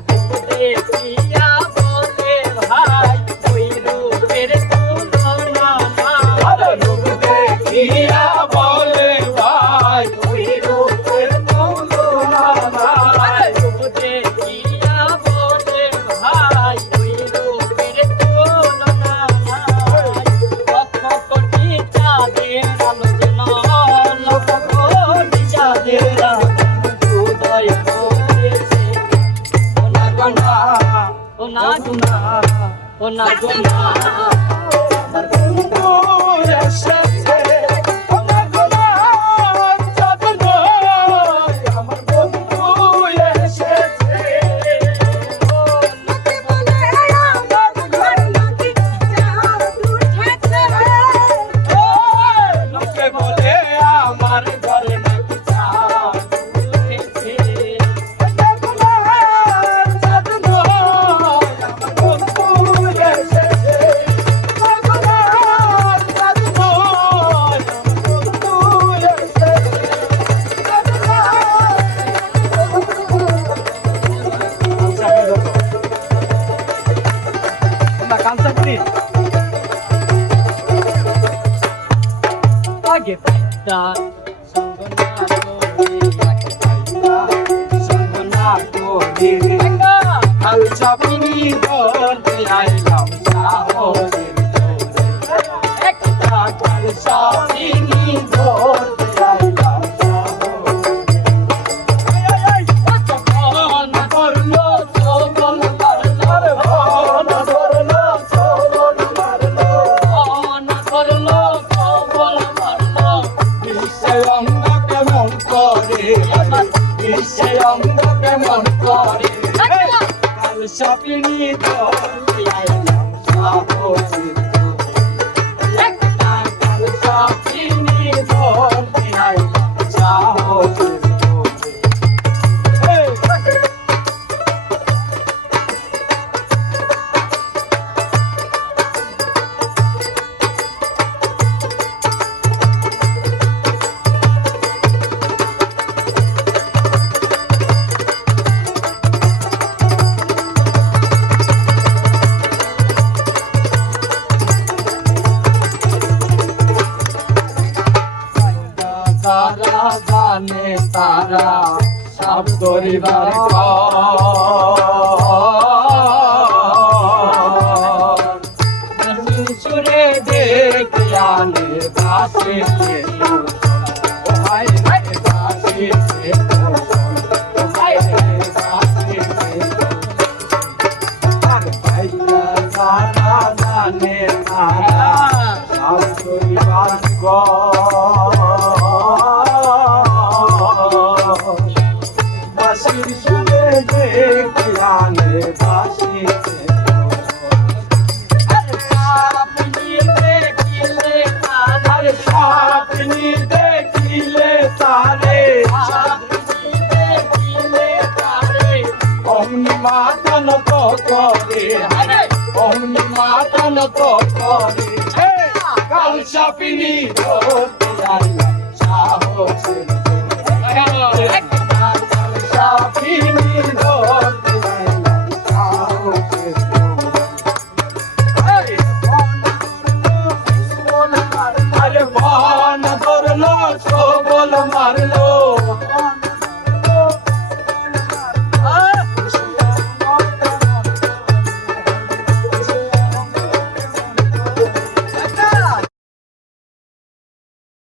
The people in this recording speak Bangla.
দেখিয়া বলে ভাই ওই রূপের তুলনা নাই রূপ দেখিয়া বলে ভাই ওই রূপের তুলনা নাই রূপ দেখিয়া বলে ভাই ওই রূপের তুলনা নাই লক্ষ কোটি চাঁদের আলো যেন লক্ষ কোটি চাঁদের আলো উদয় করেছে ওনা গোনা ওনা গোনা ওনা গোনা আমার বন্ধু এসেছে আমার গোলাপ চাঁদ নয় আমার বন্ধু এসেছে লোকে বলে আমার ঘরে নাকি চাঁদ উঠেছে আমার গোলাপ চাঁদ নয় আমার বন্ধু এসেছে আমার গোলাপ চাঁদ নয় আমার বন্ধু এসেছে আমরা কাঁচা করি আগে পিতা সঙ্গ না সঙ্গ না করি কাল চাপিনি ধরতে আইলাম সাহসের জোরে কাল চাপিনি ধরতে আইলাম মন করলো সবল মারলো মন করলো সবল মারলো বিশ্বে অঙ্গ কেমন করে বিশ্বে অঙ্গ কেমন করে কাল চাপিনি ধরতে আইলাম সাহসের জোরে কাল চাপিনি ধরতে আইলাম সাহসের জোরে তারা জানে তারা সব করিবার সুরে দেখে আনে বাসে ভাই বাসে ভাই বাসে আর ভাই তারা জানে তারা সব করিবার বাসির সুরে দেখে আনে বাসিতে আপনি দেখিলে তারে অমনি মাতন তো করে অমনি মাতন তো করে কাল চাপিনি ধরতে আইলাম সাহসের জোরে